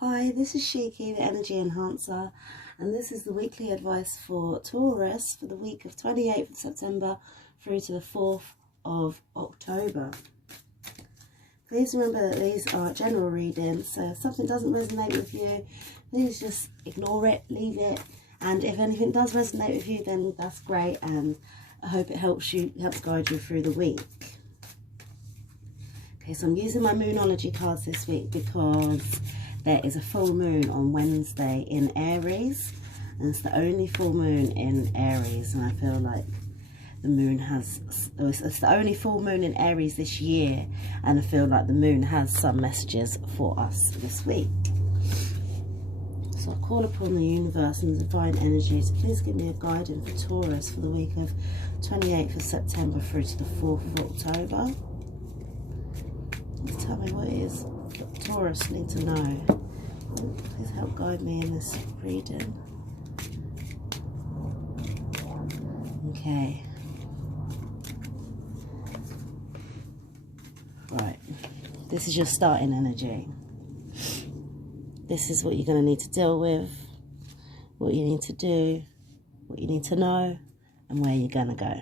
Hi, this is Shiki, the Energy Enhancer, and this is the weekly advice for Taurus for the week of 28th of September through to the 4th of October. Please remember that these are general readings, so if something doesn't resonate with you, please just ignore it, leave it, and if anything does resonate with you, then that's great, and I hope it helps guide you through the week. Okay, so I'm using my Moonology cards this week because there is a full moon on Wednesday in Aries, and it's the only full moon in Aries, and I feel like the moon has, it's the only full moon in Aries this year, and I feel like the moon has some messages for us this week. So I call upon the universe and the divine energy to please give me a guidance for Taurus for the week of 28th of September through to the 4th of October. Please tell me what it is that Taurus need to know. Please help guide me in this reading. Okay. Right. This is your starting energy. This is what you're going to need to deal with, what you need to do, what you need to know, and where you're going to go.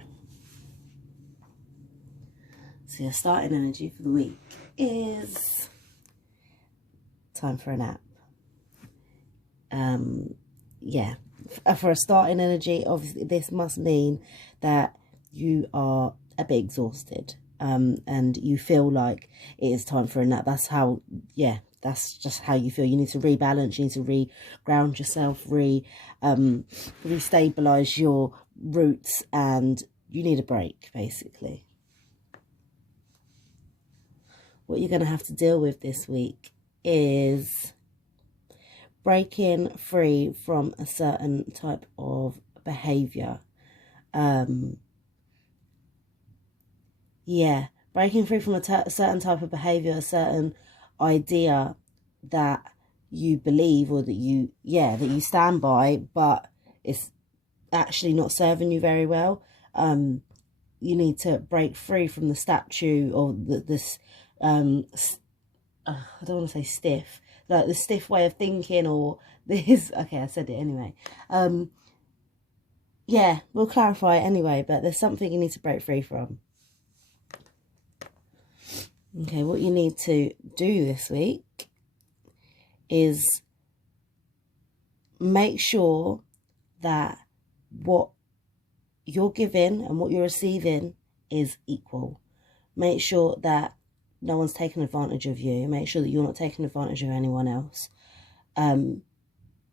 So your starting energy for the week is time for a nap. Yeah, for a starting energy, obviously this must mean that you are a bit exhausted, and you feel like it is time for a nap. That's how, yeah, that's just how you feel. You need to rebalance, you need to re-ground yourself, re-stabilize your roots, and you need a break, basically. What you're going to have to deal with this week is breaking free from a certain type of behavior. Yeah, breaking free from a certain type of behavior, a certain idea that you believe or that you stand by, but it's actually not serving you very well. You need to break free from the statue or this I don't want to say stiff, like the stiff way of thinking, or this, okay, I said it anyway. Yeah, we'll clarify it anyway, but there's something you need to break free from. Okay, what you need to do this week is make sure that what you're giving and what you're receiving is equal. Make sure that no one's taking advantage of you. Make sure that you're not taking advantage of anyone else. You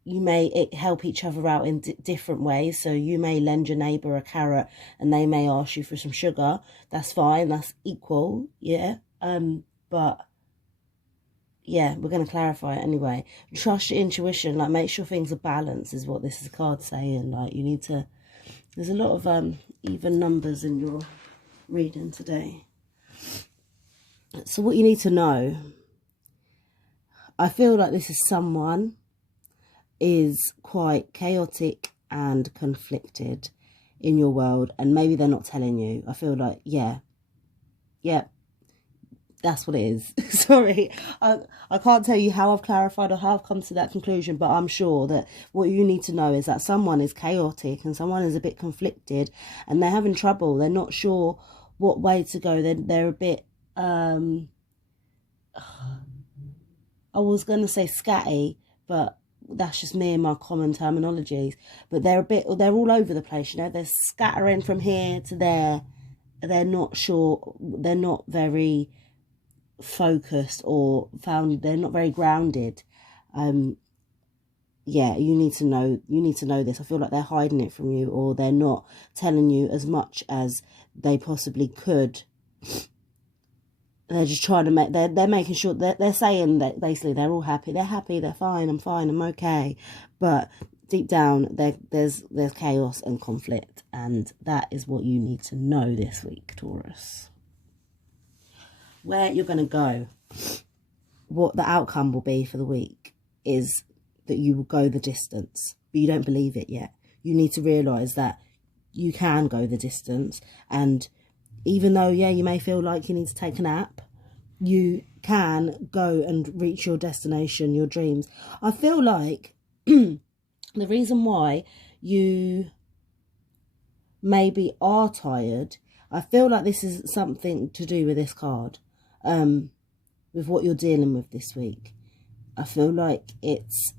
may help each other out in different ways. So you may lend your neighbour a carrot and they may ask you for some sugar. That's fine. That's equal. Yeah. But yeah, we're going to clarify it anyway. Trust your intuition. Like, make sure things are balanced is what this is card saying. Like, you need to, there's a lot of even numbers in your reading today. So what you need to know, I feel like this is someone is quite chaotic and conflicted in your world, and maybe they're not telling you. I feel like, yeah, that's what it is. Sorry, I can't tell you how I've clarified or how I've come to that conclusion, but I'm sure that what you need to know is that someone is chaotic and someone is a bit conflicted and they're having trouble. They're not sure what way to go. They're a bit, I was going to say scatty, but that's just me and my common terminologies. But they're all over the place, you know. They're scattering from here to there. They're not sure. They're not very focused or they're not very grounded. Yeah, you need to know this. I feel like they're hiding it from you, or they're not telling you as much as they possibly could. They're just trying to make, they're making sure, they're saying that basically they're all happy. They're happy, they're fine, I'm okay. But deep down, there's chaos and conflict. And that is what you need to know this week, Taurus. Where you're going to go, what the outcome will be for the week is that you will go the distance. But you don't believe it yet. You need to realise that you can go the distance. And even though, yeah, you may feel like you need to take a nap, you can go and reach your destination, your dreams. I feel like the reason why you maybe are tired, I feel like this is something to do with this card, with what you're dealing with this week. I feel like it's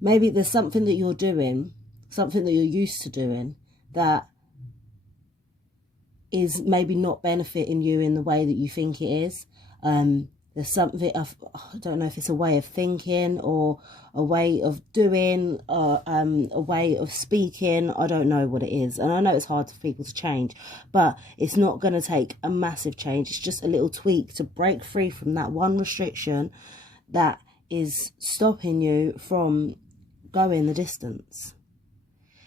maybe there's something that you're doing, something that you're used to doing, that is maybe not benefiting you in the way that you think it is. There's something, I don't know if it's a way of thinking or a way of doing, or a way of speaking. I don't know what it is. And I know it's hard for people to change, but it's not going to take a massive change. It's just a little tweak to break free from that one restriction that is stopping you from going the distance.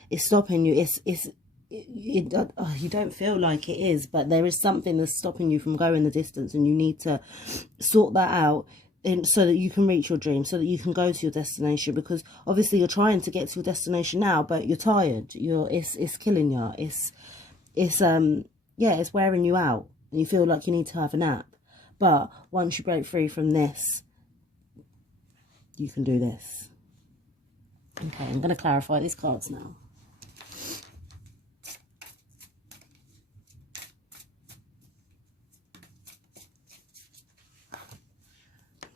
It's stopping you. You don't feel like it is, but there is something that's stopping you from going the distance, and you need to sort that out so that you can reach your dream, so that you can go to your destination. Because obviously you're trying to get to your destination now, but you're tired. It's killing you. It's wearing you out, and you feel like you need to have a nap. But once you break free from this, you can do this. Okay, I'm going to clarify these cards now.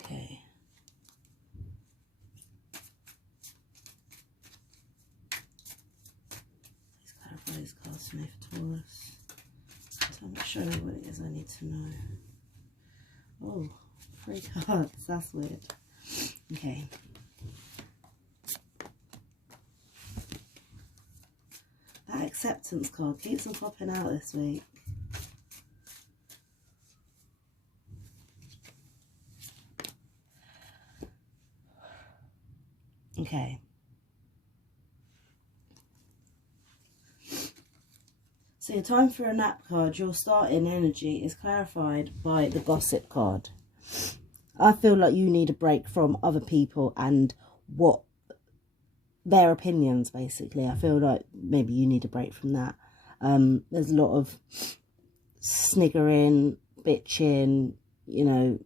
Okay. Please clarify these cards for me for Taurus. So I'm showing me what it is I need to know. Oh, 3 cards. That's weird. Okay. That acceptance card keeps on popping out this week. Okay. So your time for a nap card, your starting energy is clarified by the gossip card. I feel like you need a break from other people and what their opinions, basically. I feel like maybe you need a break from that. There's a lot of sniggering, bitching, you know,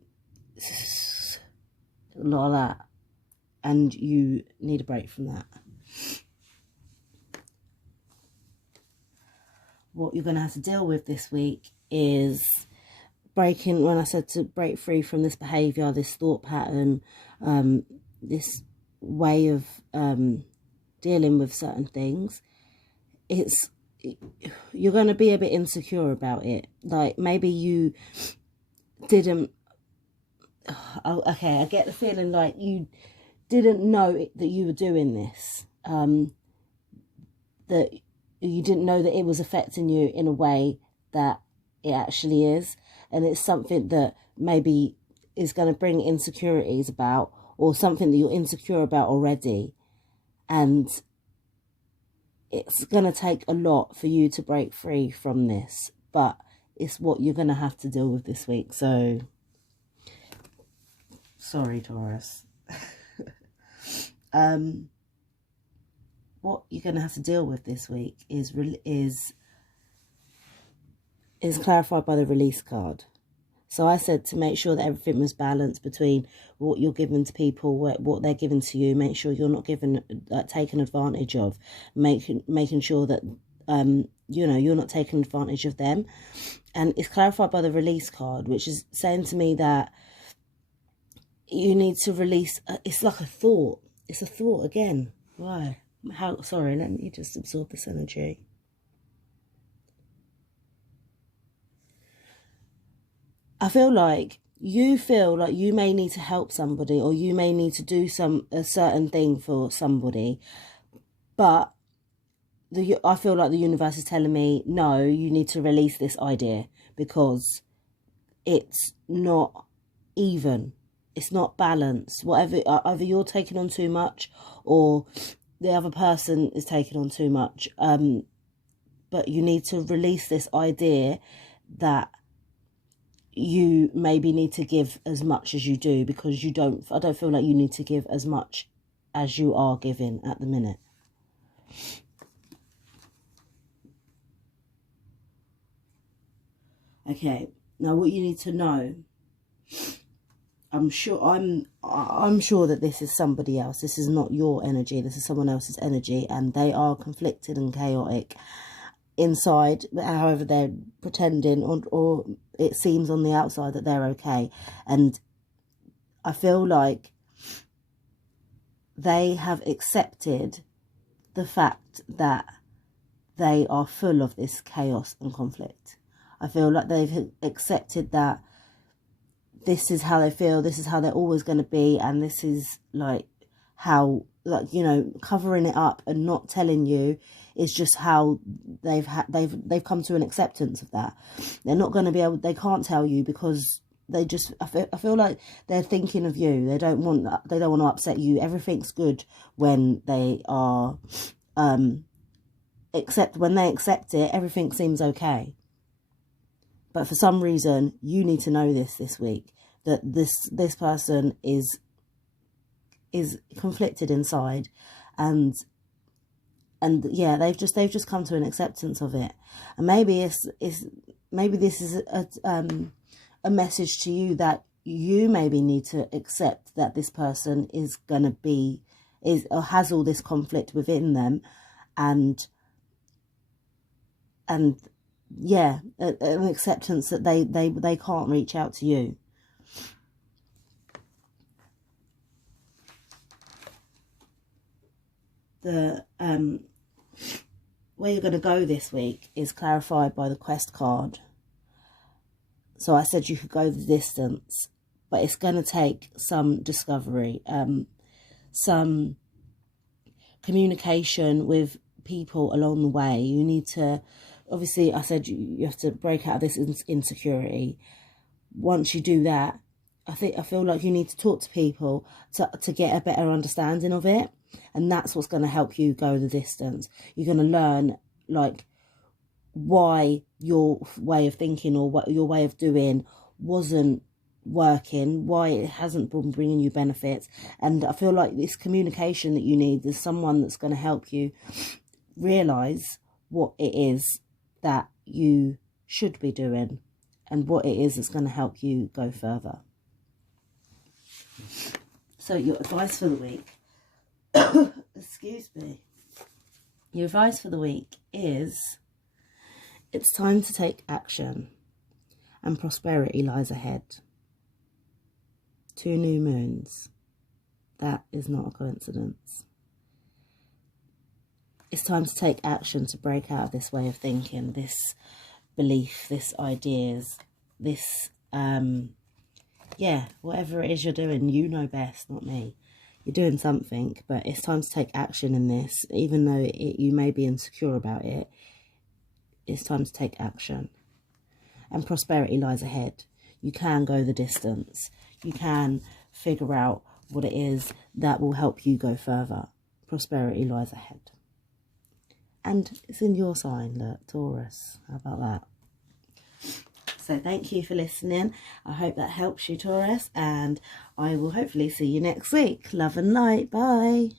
a lot of that. And you need a break from that. What you're going to have to deal with this week is breaking, when I said to break free from this behaviour, this thought pattern, this way of dealing with certain things. You're going to be a bit insecure about it. Like, maybe you didn't, okay, I get the feeling like you didn't know that you were doing this, that you didn't know that it was affecting you in a way that it actually is, and it's something that maybe is going to bring insecurities about, or something that you're insecure about already, and it's going to take a lot for you to break free from this, but it's what you're going to have to deal with this week. So sorry, Taurus. What you're going to have to deal with this week is clarified by the release card. So I said to make sure that everything was balanced between what you're giving to people, what they're giving to you. Make sure you're not taken advantage of. Making sure that you know, you're not taking advantage of them. And it's clarified by the release card, which is saying to me that you need to release. It's like a thought. It's a thought again. Why? How? Sorry, let me just absorb this energy. I feel like you may need to help somebody, or you may need to do a certain thing for somebody, but I feel like the universe is telling me, no, you need to release this idea, because it's not even. It's not balanced. Whatever, either you're taking on too much, or the other person is taking on too much. But you need to release this idea that you maybe need to give as much as you do, because I don't feel like you need to give as much as you are giving at the minute. Okay, now what you need to know I'm sure that this is somebody else. This is not your energy. This is someone else's energy, and they are conflicted and chaotic inside. However, they're pretending, or it seems on the outside that they're okay. And I feel like they have accepted the fact that they are full of this chaos and conflict. I feel like they've accepted that this is how they feel, this is how they're always going to be, and this is like how, like, you know, covering it up and not telling you is just how they've come to an acceptance of that. They're not going to be able, they can't tell you because they just, I feel like they're thinking of you. They don't want to upset you. Everything's good when they are when they accept it, everything seems okay. But for some reason, you need to know this week, that this person is conflicted inside, and yeah, they've just come to an acceptance of it. And maybe maybe this is a message to you that you maybe need to accept that this person is gonna be or has all this conflict within them, and yeah, an acceptance that they can't reach out to you. The where you're going to go this week is clarified by the quest card. So I said you could go the distance, but it's going to take some discovery, some communication with people along the way. You need to, obviously, I said you have to break out of this insecurity. Once you do that, I feel like you need to talk to people to get a better understanding of it. And that's what's going to help you go the distance. You're going to learn, like, why your way of thinking or what your way of doing wasn't working, why it hasn't been bringing you benefits. And I feel like this communication that you need, there's someone that's going to help you realise what it is that you should be doing and what it is that's going to help you go further. So your advice for the week, excuse me, your advice for the week is, it's time to take action and prosperity lies ahead. 2 new moons. That is not a coincidence. It's time to take action to break out of this way of thinking, this belief, this ideas, this, yeah, whatever it is you're doing, you know best, not me. You're doing something, but it's time to take action in this. Even though you may be insecure about it, it's time to take action. And prosperity lies ahead. You can go the distance. You can figure out what it is that will help you go further. Prosperity lies ahead. And it's in your sign, look, Taurus. How about that? So thank you for listening. I hope that helps you, Taurus. And I will hopefully see you next week. Love and light. Bye.